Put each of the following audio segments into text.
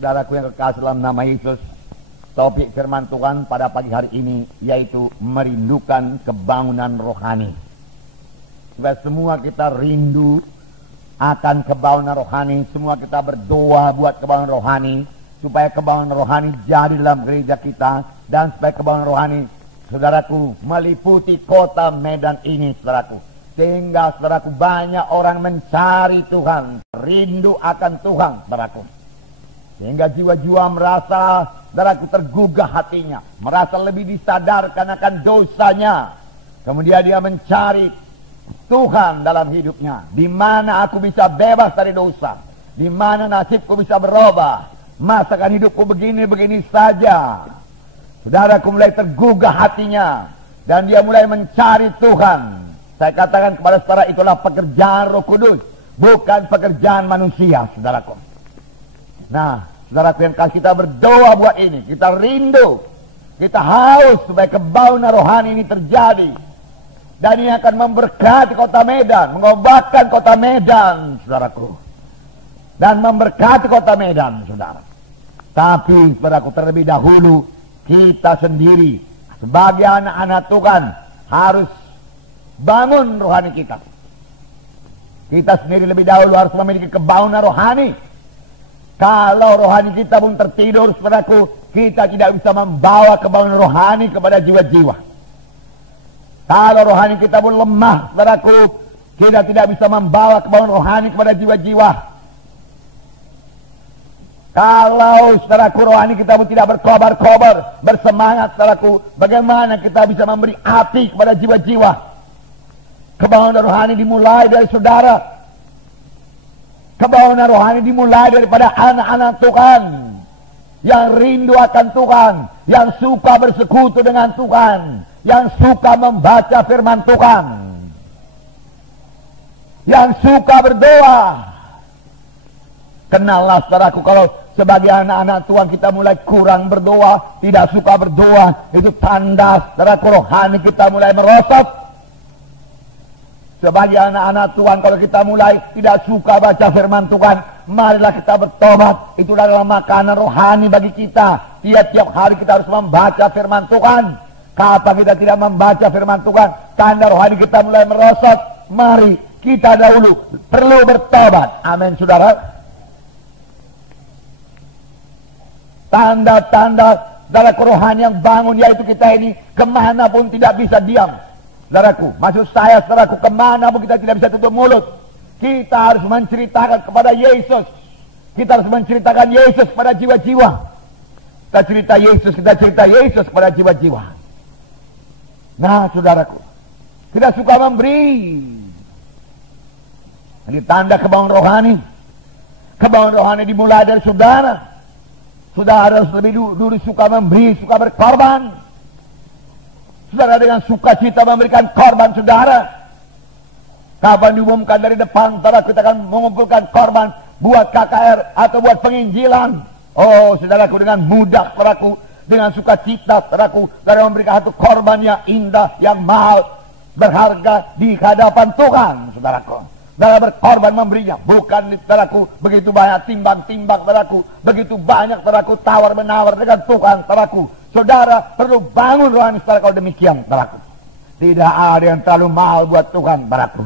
Saudaraku yang kekasih dalam nama Yesus, topik firman Tuhan pada pagi hari ini yaitu merindukan kebangunan rohani. Supaya semua kita rindu akan kebangunan rohani, semua kita berdoa buat kebangunan rohani, supaya kebangunan rohani jadi dalam gereja kita, dan supaya kebangunan rohani, saudaraku, meliputi kota Medan ini, saudaraku. Sehingga, saudaraku, banyak orang mencari Tuhan, rindu akan Tuhan, saudaraku. Sehingga jiwa-jiwa merasa, saudaraku, tergugah hatinya, merasa lebih disadarkan akan dosanya. Kemudian dia mencari Tuhan dalam hidupnya. Di mana aku bisa bebas dari dosa? Di mana nasibku bisa berubah? Masakan hidupku begini-begini saja. Saudaraku mulai tergugah hatinya, dan dia mulai mencari Tuhan. Saya katakan kepada saudara, itulah pekerjaan Roh Kudus, bukan pekerjaan manusia, saudaraku. Nah, saudaraku yang kasih, kita berdoa buat ini. Kita rindu, kita haus supaya kebangunan rohani ini terjadi. Dan ini akan memberkati kota Medan, mengobatkan kota Medan, saudaraku. Dan memberkati kota Medan, saudara. Tapi, saudaraku, terlebih dahulu, kita sendiri, sebagai anak-anak Tuhan, harus bangun rohani kita. Kita sendiri lebih dahulu harus memiliki kebangunan rohani. Kalau rohani kita pun tertidur, saudaraku, kita tidak bisa membawa kebangunan rohani kepada jiwa-jiwa. Kalau rohani kita pun lemah, saudaraku, kita tidak bisa membawa kebangunan rohani kepada jiwa-jiwa. Kalau, saudaraku, rohani kita pun tidak berkobar-kobar, bersemangat, saudaraku, bagaimana kita bisa memberi api kepada jiwa-jiwa? Kebangunan rohani dimulai dari saudara. Kebangunan rohani dimulai daripada anak-anak Tuhan yang rindu akan Tuhan, yang suka bersekutu dengan Tuhan, yang suka membaca firman Tuhan, yang suka berdoa. Kenallah, saudaraku, kalau sebagai anak-anak Tuhan kita mulai kurang berdoa, tidak suka berdoa, itu tanda, saudaraku, rohani kita mulai merosot. Sebagai anak-anak Tuhan, kalau kita mulai tidak suka baca firman Tuhan, marilah kita bertobat. Itu adalah makanan rohani bagi kita. Tiap-tiap hari kita harus membaca firman Tuhan. Kapan kita tidak membaca firman Tuhan, tanda rohani kita mulai merosot. Mari kita dahulu perlu bertobat. Amin, saudara. Tanda-tanda dalam rohani yang bangun, yaitu kita ini kemanapun tidak bisa diam. Saudaraku, maksud saya, saudaraku, kemana pun kita tidak bisa tutup mulut. Kita harus menceritakan kepada Yesus. Kita harus menceritakan Yesus pada jiwa-jiwa. Kita cerita Yesus pada jiwa-jiwa. Nah, saudaraku, kita suka memberi. Ini tanda kebangunan rohani. Kebangunan rohani dimulai dari saudara. Saudara harus lebih dulu suka memberi, suka berkorban. Saudara dengan sukacita memberikan korban, saudara. Kapan diumumkan dari depan, saudara, kita akan mengumpulkan korban buat KKR atau buat penginjilan. Oh, saudaraku, dengan mudah, saudaraku, dengan sukacita, saudaraku, saudara memberikan satu korban yang indah, yang mahal, berharga di hadapan Tuhan, saudaraku. Saudara berkorban memberinya, bukan, saudaraku, begitu banyak timbang-timbang, saudaraku, begitu banyak, saudaraku, tawar-menawar dengan Tuhan, saudaraku. Saudara perlu bangun rohani, saudara, kalau demikian, saudaraku. Tidak ada yang terlalu mahal buat Tuhan, saudaraku.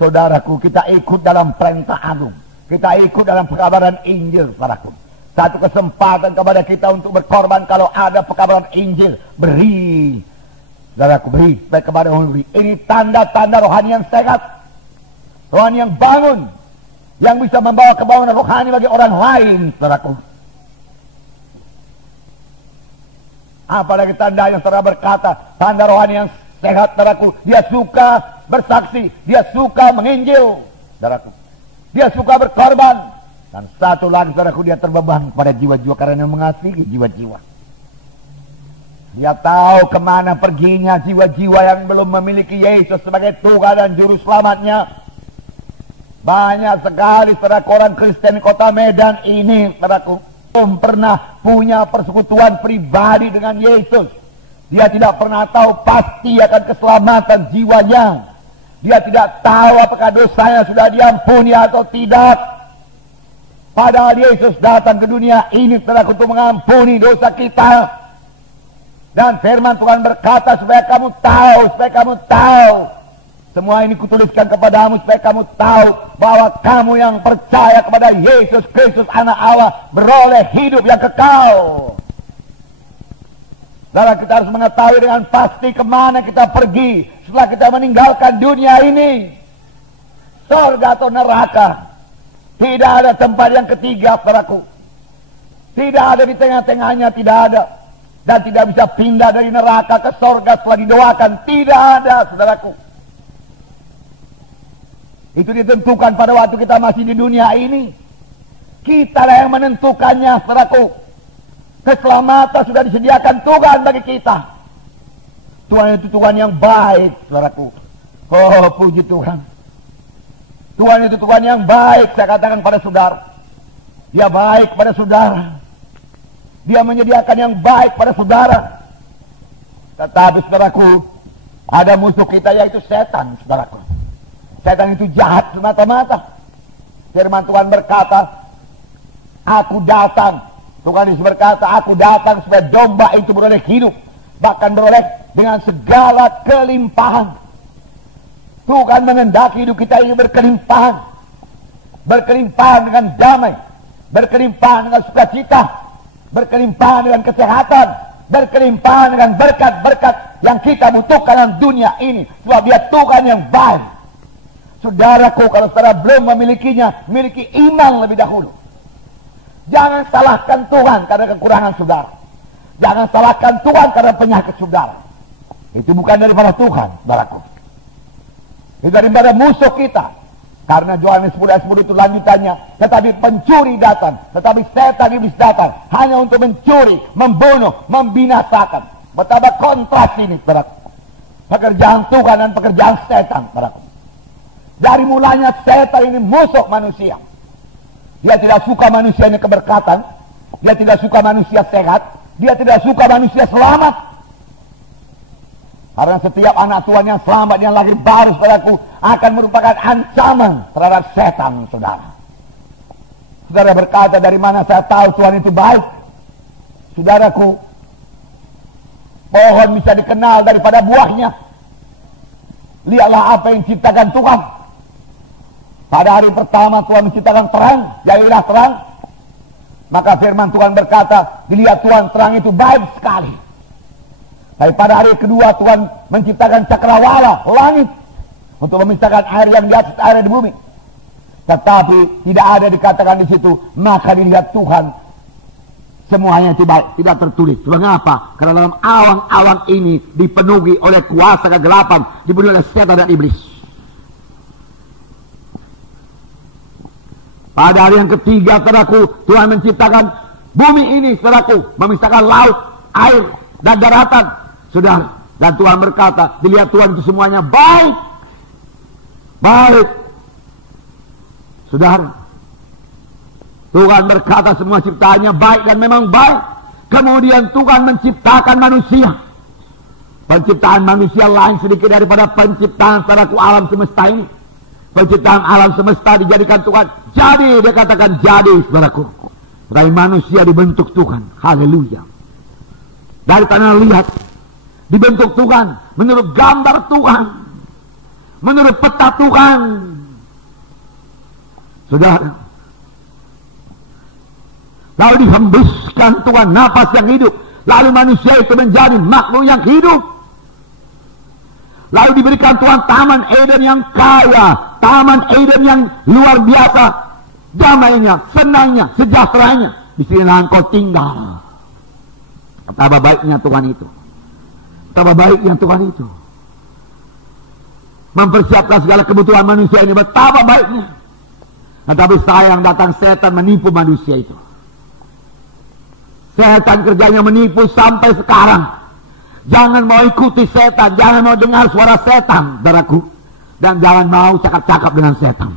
Saudaraku, kita ikut dalam perintah agung. Kita ikut dalam pekabaran Injil, saudaraku. Satu kesempatan kepada kita untuk berkorban kalau ada pekabaran Injil. Beri, saudaraku, beri supaya kepada orang beri. Ini tanda-tanda rohani yang sehat, rohani yang bangun, yang bisa membawa kebangunan rohani bagi orang lain, saudaraku. Apalagi tanda yang saudara berkata, tanda rohani yang sehat, saudaraku. Dia suka bersaksi, dia suka menginjil, saudaraku. Dia suka berkorban. Dan satu lagi, saudaraku, dia terbeban pada jiwa-jiwa karena mengasihi jiwa-jiwa. Dia tahu kemana perginya jiwa-jiwa yang belum memiliki Yesus sebagai Tuhan dan Juru Selamatnya. Banyak sekali, saudaraku, orang Kristen di kota Medan ini, saudaraku, belum pernah punya persekutuan pribadi dengan Yesus. Dia tidak pernah tahu pasti akan keselamatan jiwanya. Dia tidak tahu apakah dosanya sudah diampuni atau tidak. Padahal Yesus datang ke dunia ini telah untuk mengampuni dosa kita. Dan firman Tuhan berkata supaya kamu tahu. Semua ini kutuliskan kepadamu supaya kamu tahu bahwa kamu yang percaya kepada Yesus Kristus anak Allah beroleh hidup yang kekal. Saudara, kita harus mengetahui dengan pasti kemana kita pergi setelah kita meninggalkan dunia ini. Surga atau neraka. Tidak ada tempat yang ketiga, saudaraku. Tidak ada di tengah-tengahnya, tidak ada. Dan tidak bisa pindah dari neraka ke surga setelah didoakan. Tidak ada, saudaraku. Itu ditentukan pada waktu kita masih di dunia ini. Kita lah yang menentukannya, saudaraku. Keselamatan sudah disediakan Tuhan bagi kita. Tuhan itu Tuhan yang baik, saudaraku. Oh, puji Tuhan. Tuhan itu Tuhan yang baik, saya katakan pada saudara. Dia baik pada saudara. Dia menyediakan yang baik pada saudara. Tetapi saudaraku, ada musuh kita yaitu setan, saudaraku. Setan itu jahat semata-mata. Firman Tuhan berkata, aku datang. Tuhan Yesus berkata, aku datang supaya domba itu beroleh hidup. Bahkan beroleh dengan segala kelimpahan. Tuhan mengendaki hidup kita ini berkelimpahan. Berkelimpahan dengan damai. Berkelimpahan dengan sukacita. Berkelimpahan dengan kesehatan. Berkelimpahan dengan berkat-berkat yang kita butuhkan dalam dunia ini. Sebab dia Tuhan yang baik. Saudaraku, kalau saudara belum memilikinya, miliki iman lebih dahulu. Jangan salahkan Tuhan karena kekurangan saudara. Jangan salahkan Tuhan karena penyakit saudara. Itu bukan daripada Tuhan, saudaraku. Itu daripada musuh kita. Karena Yohanes 10 ayat 10 itu lanjutannya. Tetapi pencuri datang. Tetapi setan iblis datang. Hanya untuk mencuri, membunuh, membinasakan. Betapa kontras ini, saudaraku. Pekerjaan Tuhan dan pekerjaan setan, saudaraku. Dari mulanya setan ini musuh manusia. Dia tidak suka manusia ini keberkatan. Dia tidak suka manusia sehat. Dia tidak suka manusia selamat. Karena setiap anak Tuhan yang selamat yang lahir baru, saudaraku, akan merupakan ancaman terhadap setan, saudara. Saudara berkata, dari mana saya tahu Tuhan itu baik? Saudaraku, pohon bisa dikenal daripada buahnya. Lihatlah apa yang diciptakan Tuhan. Pada hari pertama Tuhan menciptakan terang, jadilah terang. Maka firman Tuhan berkata, dilihat Tuhan terang itu baik sekali. Tapi pada hari kedua Tuhan menciptakan cakrawala, langit, untuk memisahkan air yang di atas air di bumi. Tetapi tidak ada dikatakan di situ, maka dilihat Tuhan semuanya itu baik, tidak tertulis. Mengapa? Karena dalam awang-awang ini dipenuhi oleh kuasa kegelapan, dipenuhi oleh setan dan iblis. Pada hari yang ketiga, saudaraku, Tuhan menciptakan bumi ini, saudaraku, memisahkan laut, air, dan daratan, saudara. Dan Tuhan berkata, dilihat Tuhan itu semuanya baik. Baik. Saudara. Tuhan berkata semua ciptaannya baik dan memang baik. Kemudian Tuhan menciptakan manusia. Penciptaan manusia lain sedikit daripada penciptaan, saudaraku, alam semesta ini. Penciptaan alam semesta dijadikan Tuhan. Jadi, dia katakan jadi, saudaraku. Tetapi manusia dibentuk Tuhan. Haleluya. Dari tanah liat, dibentuk Tuhan. Menurut gambar Tuhan. Menurut peta Tuhan. Saudara. Lalu dihembuskan Tuhan napas yang hidup. Lalu manusia itu menjadi makhluk yang hidup. Lalu diberikan Tuhan Taman Eden yang kaya. Taman Eden yang luar biasa. Damainya, senangnya, sejahteranya. Di sinilah engkau tinggal. Betapa baiknya Tuhan itu. Betapa baiknya Tuhan itu. Mempersiapkan segala kebutuhan manusia ini. Betapa baiknya. Tetapi sayang datang setan menipu manusia itu. Setan kerjanya menipu sampai sekarang. Jangan mau ikuti setan. Jangan mau dengar suara setan, saudaraku. Dan jangan mau cakap-cakap dengan setan.